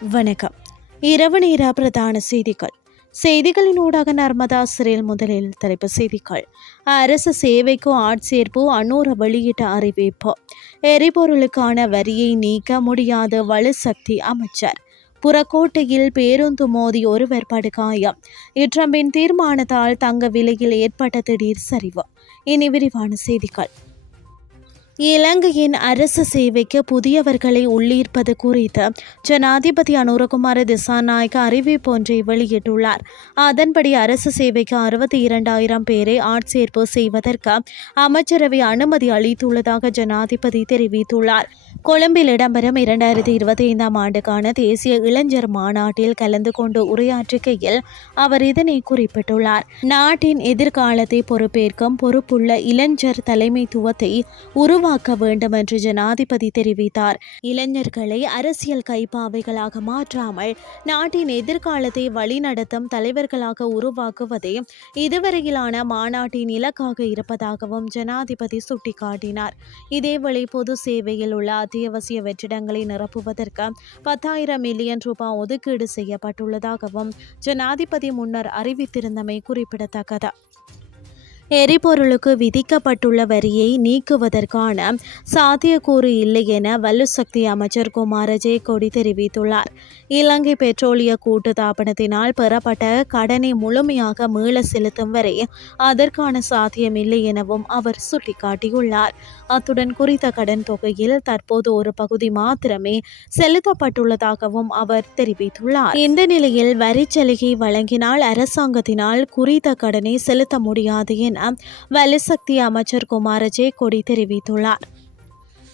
வணக்கம். இரவு நேர பிரதான செய்திகள். செய்திகளின் ஊடாக நர்மதா சிறையில் முதலில் தலைப்பு செய்திகள். அரசு சேவைக்கு ஆட்சேர்ப்பு அன்னூர வெளியிட்ட அறிவிப்பு. எரிபொருளுக்கான வரியை நீக்க முடியாத வலுசக்தி அமைச்சர். புறக்கோட்டையில் பேருந்து மோதி ஒருவர் படுகாயம். இட்ரம்பின் தீர்மானத்தால் தங்க விலையில் ஏற்பட்ட திடீர் சரிவு. இனி விரிவான செய்திகள். இலங்கையின் அரசு சேவைக்கு புதியவர்களை உள்ளீர்ப்பது குறித்து ஜனாதிபதி அனுரகுமார திசாநாயக்க அறிவிப்பு ஒன்றை வெளியிட்டுள்ளார். அதன்படி அரசு சேவைக்கு அறுபத்தி இரண்டாயிரம் பேரை ஆட்சேர்ப்பு செய்வதற்கு அமைச்சரவை அனுமதி அளித்துள்ளதாக ஜனாதிபதி தெரிவித்துள்ளார். கொழும்பில் இடம்பெறும் இரண்டாயிரத்தி இருபத்தி ஐந்தாம் ஆண்டுக்கான தேசிய இளைஞர் மாநாட்டில் கலந்து கொண்டு உரையாற்றுகையில் அவர் இதனை குறிப்பிட்டுள்ளார். நாட்டின் எதிர்காலத்தை பொறுப்பேற்கும் பொறுப்புள்ள இளைஞர் தலைமைத்துவத்தை உருவா உருவாக்க வேண்டும் என்று ஜனாதிபதி தெரிவித்தார். இளைஞர்களை அரசியல் கைப்பாவைகளாக மாற்றாமல் நாட்டின் எதிர்காலத்தை வழிநடத்தும் தலைவர்களாக உருவாக்குவதே இதுவரையிலான மாநாட்டின் இலக்காக இருப்பதாகவும் ஜனாதிபதி சுட்டிக்காட்டினார். இதேவேளை பொது சேவையில் உள்ள அத்தியாவசிய வெற்றிடங்களை நிரப்புவதற்கு பத்தாயிரம் மில்லியன் ரூபாய் ஒதுக்கீடு செய்யப்பட்டுள்ளதாகவும் ஜனாதிபதி முன்னர் அறிவித்திருந்தமை குறிப்பிடத்தக்கது. எரிபொருளுக்கு விதிக்கப்பட்டுள்ள வரியை நீக்குவதற்கான சாத்தியக்கூறு இல்லை என வலுசக்தி அமைச்சர் குமார ஜெயக்கொடி தெரிவித்துள்ளார். இலங்கை பெட்ரோலிய கூட்டுத்தாபனத்தினால் பெறப்பட்ட கடனை முழுமையாக மீள செலுத்தும் வரை அதற்கான சாத்தியம் இல்லை எனவும் அவர் சுட்டிக்காட்டியுள்ளார். அத்துடன் குறித்த கடன் தொகையில் தற்போது ஒரு பகுதி மாத்திரமே செலுத்தப்பட்டுள்ளதாகவும் அவர் தெரிவித்துள்ளார். இந்த நிலையில் வரிச்சலுகை வழங்கினால் அரசாங்கத்தினால் குறித்த கடனை செலுத்த முடியாது என என வலுசக்தி அமைச்சர் குமாரஜே கொடி தெரிவித்துள்ளார்.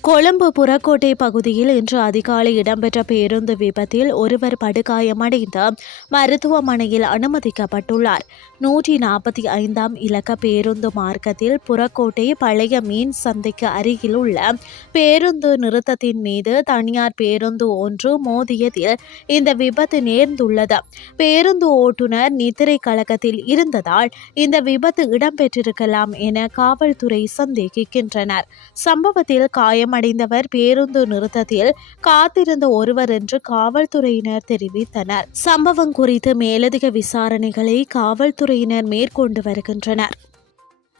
கொழும்பு புறக்கோட்டை பகுதியில் இன்று அதிகாலை இடம்பெற்ற பேருந்து விபத்தில் ஒருவர் படுகாயமடைந்து மருத்துவமனையில் அனுமதிக்கப்பட்டுள்ளார். நூற்றி நாற்பத்தி ஐந்தாம் இலக்க பேருந்து மார்க்கத்தில் புறக்கோட்டை பழைய மீன் சந்தைக்கு அருகில் உள்ள பேருந்து நிறுத்தத்தின் மீது தனியார் பேருந்து ஒன்று மோதியதில் இந்த விபத்து நேர்ந்துள்ளது. பேருந்து ஓட்டுநர் நித்திரை கழகத்தில் இருந்ததால் இந்த விபத்து இடம்பெற்றிருக்கலாம் என காவல்துறை சந்தேகிக்கின்றனர். சம்பவத்தில் காயம் காயமடைந்தவர் பேருந்து நிறுத்தத்தில் காத்திருந்த ஒருவர் என்று காவல்துறையினர் தெரிவித்தனர். சம்பவம் குறித்து மேலதிக விசாரணைகளை காவல்துறையினர் மேற்கொண்டு வருகின்றனர்.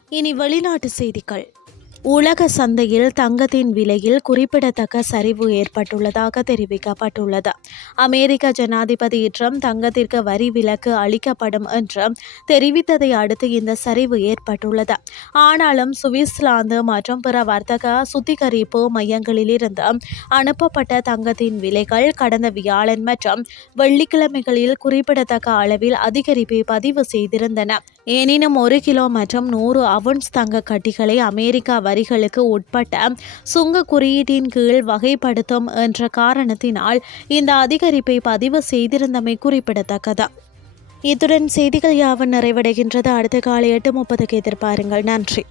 இனி வெளிநாட்டு செய்திகள். உலக சந்தையில் தங்கத்தின் விலையில் குறிப்பிடத்தக்க சரிவு ஏற்பட்டுள்ளதாக தெரிவிக்கப்பட்டுள்ளது. அமெரிக்க ஜனாதிபதி ட்ரம்ப் தங்கத்திற்கு வரி விலக்கு அளிக்கப்படும் என்று தெரிவித்ததை அடுத்து இந்த சரிவு ஏற்பட்டுள்ளது. ஆனாலும் சுவிட்சர்லாந்து மற்றும் பிற வர்த்தக சுத்திகரிப்பு மையங்களிலிருந்து அனுப்பப்பட்ட தங்கத்தின் விலைகள் கடந்த வியாழன் மற்றும் வெள்ளிக்கிழமைகளில் குறிப்பிடத்தக்க அளவில் அதிகரிப்பை பதிவு செய்திருந்தன. எனினும் ஒரு கிலோ மற்றும் நூறு அவுன்ஸ் தங்க கட்டிகளை அமெரிக்கா வரிகளுக்கு உட்பட்ட சுங்க குறியீட்டின் கீழ் வகைப்படுத்தும் என்ற காரணத்தினால் இந்த அதிகரிப்பை பதிவு செய்திருந்தமை குறிப்பிடத்தக்கது. இத்துடன் செய்திகள் யாவும் நிறைவடைகின்றது. அடுத்த காலை எட்டு முப்பதுக்கு எதிர்பாருங்கள். நன்றி.